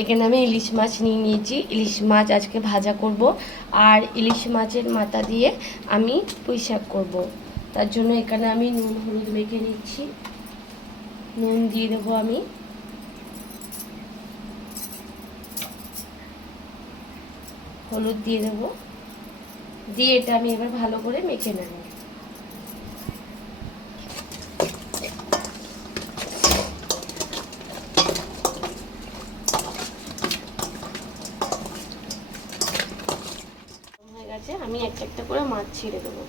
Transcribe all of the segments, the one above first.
এখানে আমি ইলিশ মাছ নিয়ে নিয়েছি। ইলিশ মাছ আজকে ভাজা করব, আর ইলিশ মাছের মাথা দিয়ে আমি পুঁই শাক করবো। তার জন্য এখানে আমি নুন হলুদ মেখে নিচ্ছি। নুন দিয়ে দেবো আমি, হলুদ দিয়ে দেবো, দিয়ে এটা আমি এবার ভালো করে মেখে নেব। হয়ে গেছে, আমি একটা একটা করে মাছ ছেড়ে দেবো।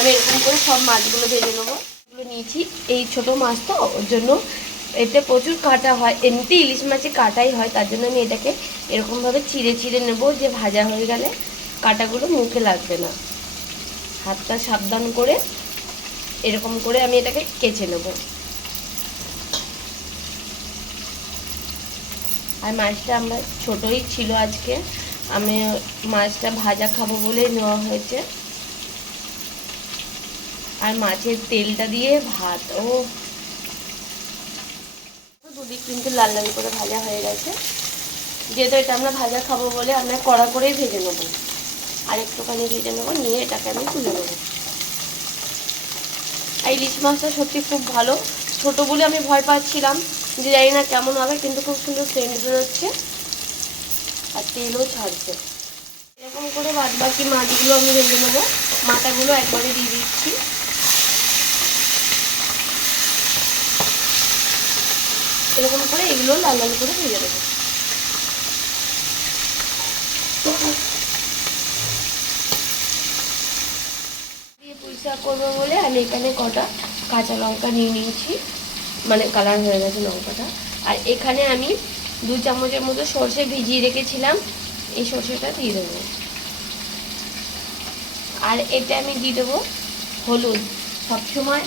আমি এরকম করে সব মাছগুলো ভেজে নেবো। এগুলো নিয়েছি, এই ছোট মাছ তো ওর জন্য এতে প্রচুর কাঁটা হয়, এমনিতে ইলিশ মাছে কাঁটাই হয়, তার জন্য আমি এটাকে এরকমভাবে চিড়ে চিড়ে নেব, যে ভাজা হয়ে গেলে কাঁটাগুলো মুখে লাগবে না। হাতটা সাবধান করে এরকম করে আমি এটাকে কেচে নেব। আর মাছটা আমরা ছোটই ছিল আজকে, আমি মাছটা ভাজা খাবো বলেই নেওয়া হয়েছে। আর মাছের তেলটা দিয়ে ভাত, ও দুদিক কিন্তু লাল লাল করে ভাজা হয়ে গেছে। যেহেতু এটা আমরা ভাজা খাবো বলে আমরা কড়া করেই ভেজে নেবো, আর একটুখানি ভেজে নেবো, নিয়ে এটাকে আমি তুলে নেবো। আর ইলিশ মাছটা সত্যি খুব ভালো, ছোটো বলে আমি ভয় পাচ্ছিলাম যে জানি না কেমন হবে, কিন্তু খুব সুন্দর সেন্ট বেরোচ্ছে আর তেলও ছাড়ছে। এরকম করে বাদ বাকি মাছগুলো আমি ভেজে নেবো, মাথাগুলো একবারে দিয়ে দিচ্ছি। এরকম করে এগুলো লাল লাল করে ভেজে দেবো। দিয়ে পুঁই শাক করবো বলে আমি এখানে কটা কাঁচা লঙ্কা নিয়ে নিয়েছি, মানে কালার হয়ে গেছে লঙ্কাটা। আর এখানে আমি 2 চামচের মতো সর্ষে ভিজিয়ে রেখেছিলাম, এই সর্ষেটা দিয়ে দেবো। আর এতে আমি দিয়ে দেবো হলুদ। সবসময়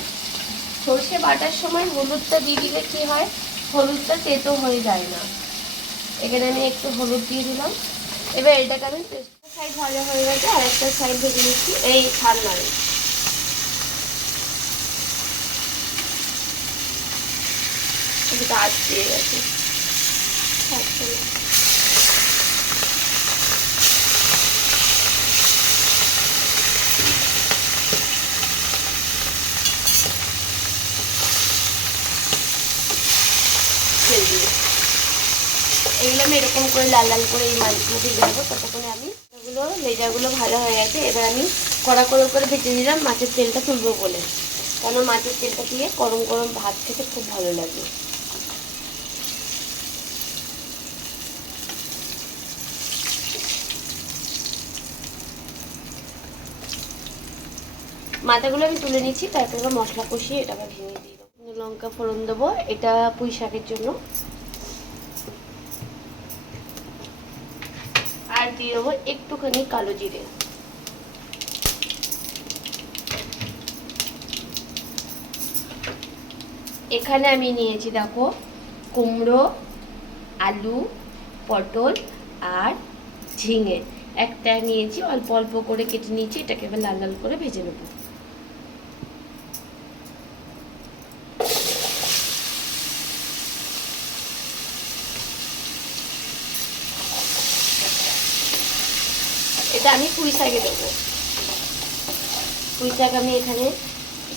সর্ষে বাটার সময় হলুদটা দিয়ে দিলে কী হয়, হলুদটা তেতো হয়ে যায় না। এখানে আমি একটু হলুদ দিয়ে দিলাম। এবার এটাকে আমি সাইড ভাজা হয়ে গেছে, আর একটা সাইড ভেজে নিচ্ছি, এই ঠান্ডায় এটা আটকে গেছে। এগুলো আমি এরকম করে লাল লাল করে এই মাছগুলো ভেজে নেবো। ততক্ষণে আমি এগুলো লেজাগুলো ভাজা হয়ে গেছে, এবার আমি কড়া করে ভেজে নিলাম মাছের তেলটা তুলবো বলে, কারণ মাছের তেলটা দিয়ে গরম গরম ভাত খেতে খুব ভালো লাগে। মাথাগুলো আমি তুলে নিচ্ছি, তারপরে মশলা কষিয়ে এটাকে ভেঙে দিয়ে দেবো। লঙ্কা ফোড়ন দেবো, এটা পুঁই শাকের জন্য। আর দিয়ে দেবো একটুখানি কালো জিরে। এখানে আমি নিয়েছি দেখো কুমড়ো, আলু, পটল আর ঝিঙে একটা নিয়েছি, অল্প অল্প করে কেটে নিয়েছি। এটাকে এবার লাল লাল করে ভেজে নেব। এটা আমি পুঁই শাকে দেবো। পুঁই শাক আমি এখানে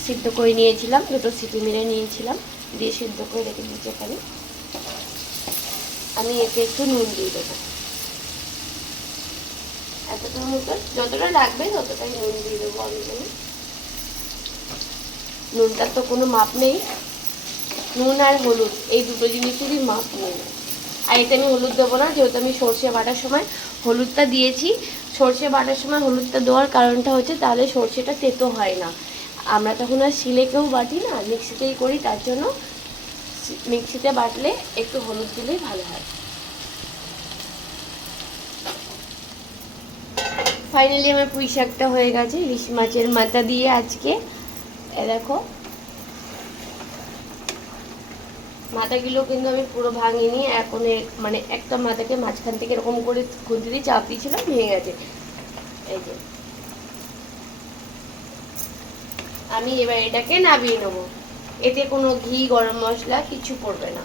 সিদ্ধ করে নিয়েছিলাম, 2টো সিটি মেরে নিয়েছিলাম, দিয়ে সিদ্ধ করে রেখে দিচ্ছি। এখানে আমি এতে একটু নুন দিয়ে দেবো, এতটার মতো, যতটা লাগবে ততটাই নুন দিয়ে দেবো আমি। এখানে নুনটার তো কোনো মাপ নেই, নুন আর হলুদ এই দুটো জিনিসেরই মাপ নেই। আর এতে আমি হলুদ দেবো না, যেহেতু আমি সর্ষে বাটার সময় হলুদটা দিয়েছি। সর্ষে বাটার সময় হলুদটা দেওয়ার কারণটা হচ্ছে তাহলে সর্ষেটা তেতো হয় না। আমরা তখন আর শিলে কেউ বাটি না, মিক্সিতেই করি, তার জন্য মিক্সিতে বাটলে একটু হলুদ দিলেই ভালো হয়। ফাইনালি আমার পুঁই শাকটা হয়ে গেছে ইলিশ মাছের মাথা দিয়ে আজকে। দেখো মাথাগুলো কিন্তু আমি পুরো ভাঙিনি, এখন মানে একটা মাথাকে মাঝখান থেকে এরকম করে খুন্তি দিয়ে চাপ দিয়েছিলাম, ভেঙে গেছে। এই যে আমি এবার এটাকে নামিয়ে নেবো। এতে কোনো ঘি গরম মশলা কিছু পড়বে না।